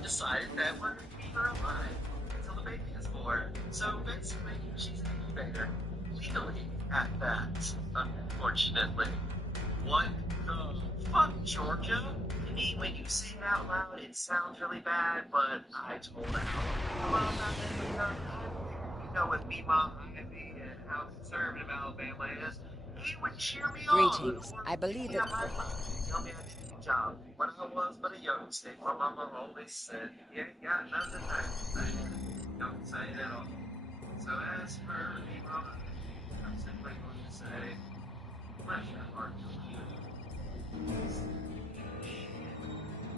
have decided that we're going to keep her alive until the baby is born. So basically, she's an incubator. Legally, at that, unfortunately. What the fuck, Georgia? I mean, when you say it out loud, it sounds really bad, but I told Alabama about it. You know, with me, Mom, Ivy, and how conservative Alabama is, he would cheer me on. Greetings. Or I believe that... tell me I did a good job. When I was but a youngster, my mama always said, you ain't got nothing nice to say. Don't say it at all. So as for me, Mama, I'm simply going to say, bless your heart,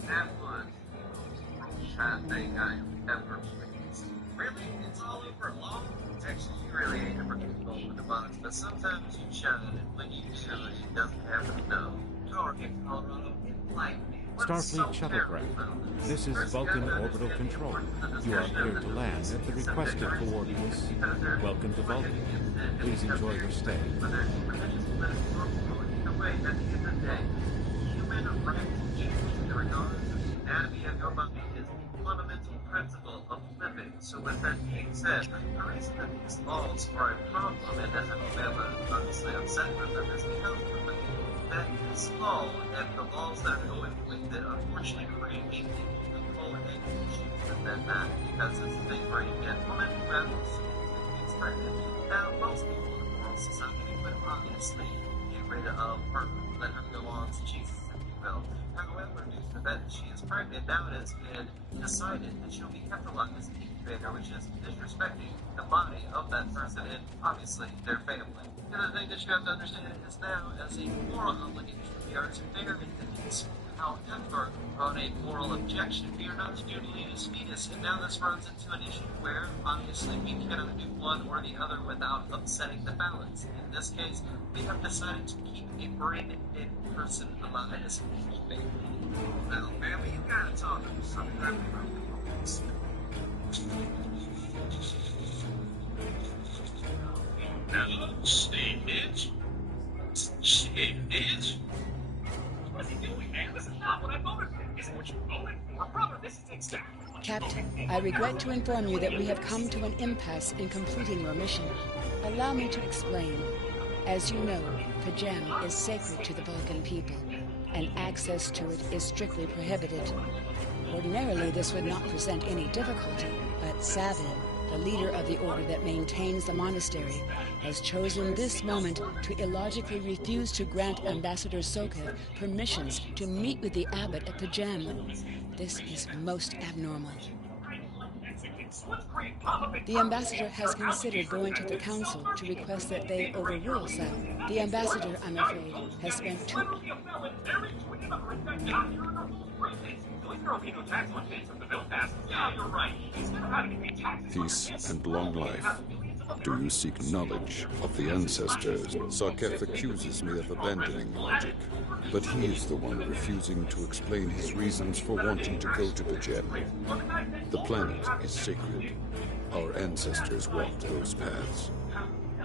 that was the most sad thing I ever witnessed. Really? It's all over law? Actually, you really ain't ever get involved with the box, but sometimes you shine, and when you do, it doesn't happen to know. Target Colorado in flight. Starfleet Shuttlecraft. This is Vulcan Orbital Control. You are cleared to land at the requested coordinates. Welcome to Vulcan. Please enjoy your stay. At the end of the day, human rights in the regards of the anatomy of your body is a fundamental principle of living. So with that being said, the reason that these laws are a problem, and that Alabama is obviously upset with them, is because of the that this law and the laws that are going with it unfortunately create a loophole and issues within that, because it's a thing where you get women who have gets pregnant. Now, most people in the moral society would obviously get rid of her, let her go on to Jesus, if you will. However, due to the fact that she is pregnant, now it has been decided that she'll be kept alive as an incubator, which is disrespecting the body of that person and obviously their family. The other thing that you have to understand is now, as a moral obligation, we are to bury the fetus. However, on a moral objection, we are not to use fetus, and now this runs into an issue where, obviously, we cannot do one or the other without upsetting the balance. In this case, we have decided to keep a brain-dead person alive as an incubator. Now, Mary, you gotta talk to something about this. No, Steve bitch. Steve bitch. What's he doing, man? This is not what I voted for. Isn't what you voted for, brother. This is exactly what Captain, I regret to inform you that we have come to an impasse in completing your mission. Allow me to explain. As you know, P'Jem is sacred to the Vulcan people, and access to it is strictly prohibited. Ordinarily, this would not present any difficulty, but Savin, the leader of the order that maintains the monastery, has chosen this moment to illogically refuse to grant Ambassador Sokev permissions to meet with the abbot at P'Jem. This is most abnormal. The ambassador has considered going to the council to request that they overrule Savin. The ambassador, I'm afraid, has spent too... Peace and long life. Do you seek knowledge of the ancestors? Sokev accuses me of abandoning logic, but he is the one refusing to explain his reasons for wanting to go to P'Jem. The planet is sacred. Our ancestors walked those paths.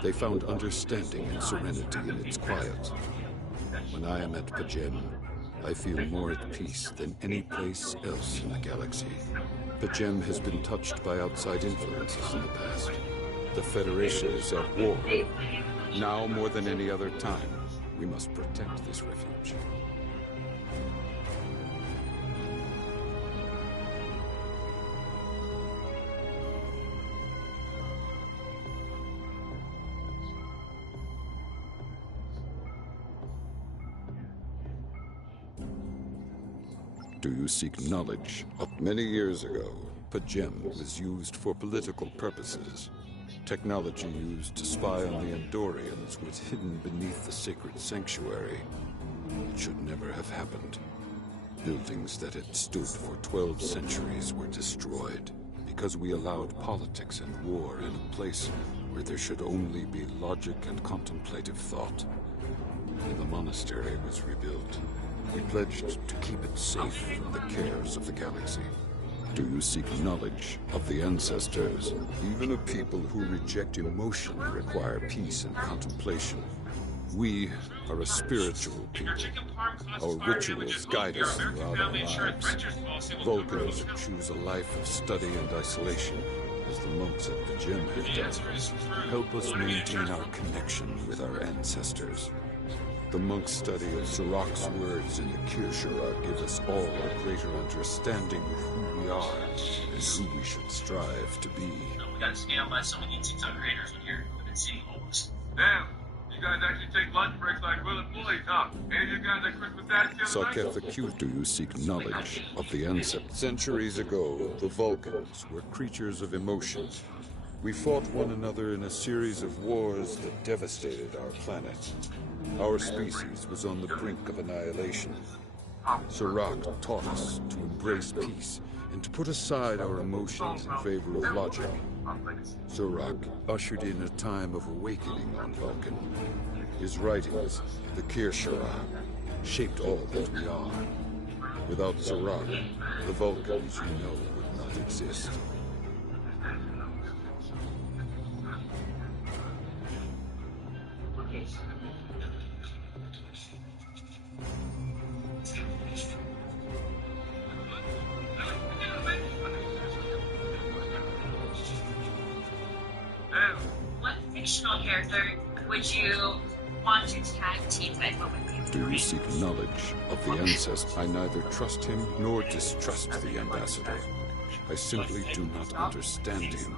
They found understanding and serenity in its quiet. When I am at P'Jem, I feel more at peace than any place else in the galaxy. P'Jem has been touched by outside influences in the past. The Federation is at war. Now more than any other time, we must protect this refuge. Do you seek knowledge? Many years ago, P'Jem was used for political purposes. Technology used to spy on the Andorians was hidden beneath the sacred sanctuary. It should never have happened. Buildings that had stood for 12 centuries were destroyed because we allowed politics and war in a place where there should only be logic and contemplative thought. When the monastery was rebuilt, we pledged to keep it safe from the cares of the galaxy. Do you seek knowledge of the ancestors? Even a people who reject emotion require peace and contemplation. We are a spiritual people. Our rituals guide us throughout our lives. Vulcans choose a life of study and isolation, as the monks at the gym have done, help us maintain our connection with our ancestors. The monk's study of Sirach's words in the Kirshara give us all a greater understanding of who we are and who we should strive to be. We got scammed by so many TikTok creators when you're seeing homeless. Damn, you guys actually take lunch breaks like Will and Bullies, huh? And you guys at Christmas Daddy Sarketh accused, do you seek knowledge of the ancestors? Centuries ago, the Vulcans were creatures of emotion. We fought one another in a series of wars that devastated our planet. Our species was on the brink of annihilation. Sirach taught us to embrace peace and to put aside our emotions in favor of logic. Sirach ushered in a time of awakening on Vulcan. His writings, the Kirshara, shaped all that we are. Without Sirach, the Vulcans you know would not exist. What fictional character would you want to tag team with you? Do you seek knowledge of the ancestors? I neither trust him nor distrust the ambassador. I simply do not understand him.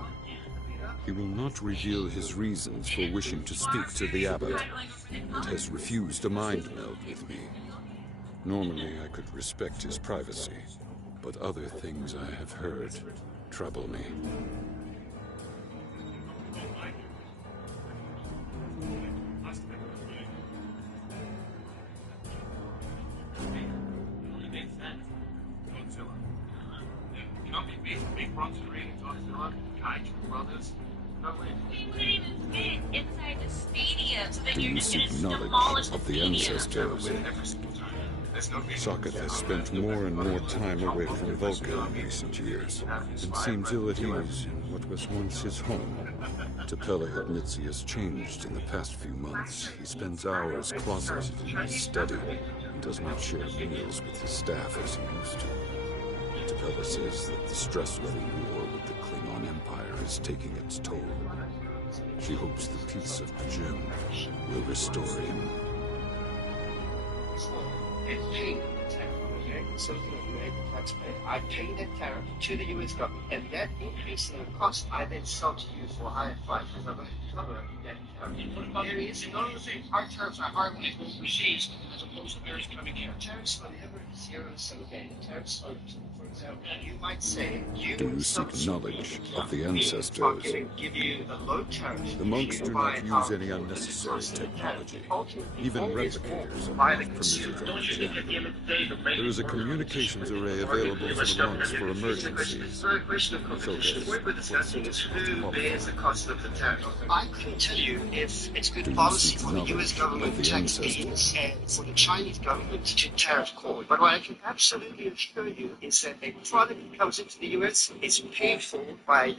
He will not reveal his reasons for wishing to speak to the abbot, and has refused a mind meld with me. Normally I could respect his privacy, but other things I have heard trouble me. Big Bronx and Reagan, Godzilla, Kaiju Brothers. He couldn't even fit inside the stadium, so then Do you're you just gonna seek knowledge demolish the of the stadium. ancestors? Sarketh has spent more and more time away from Vulcan in recent years, and seems ill at ease in what was once his home. T'Pela admits he has changed in the past few months. He spends hours closeted in his study, and does not share meals with his staff as he used to. T'Pela says that the stress of the war with the Klingon Empire is taking its toll. She hopes the peace of the gym will restore him. So the American taxpayer, I pay that tariff to the US government, and that increase in cost I then sell to you for higher price because I'm going to cover that tariff. There is another thing. Our tariffs are harmonized with overseas as opposed to theirs coming here. Tariffs are never zero-sum game. Tariffs are, for example, you might say Do you seek knowledge of the ancestors? Give you a low tariff. The monks do not use any unnecessary technology. Even replicators are not permitted on the gym. There is a communications array available for the monks for emergencies. The question of competition. What we're discussing is who bears the cost of the tariff. I can tell you if it's good policy for the US government to tax beans and for the Chinese government to tariff corn. But what I can absolutely assure you is that a product that comes into the US is paid for by a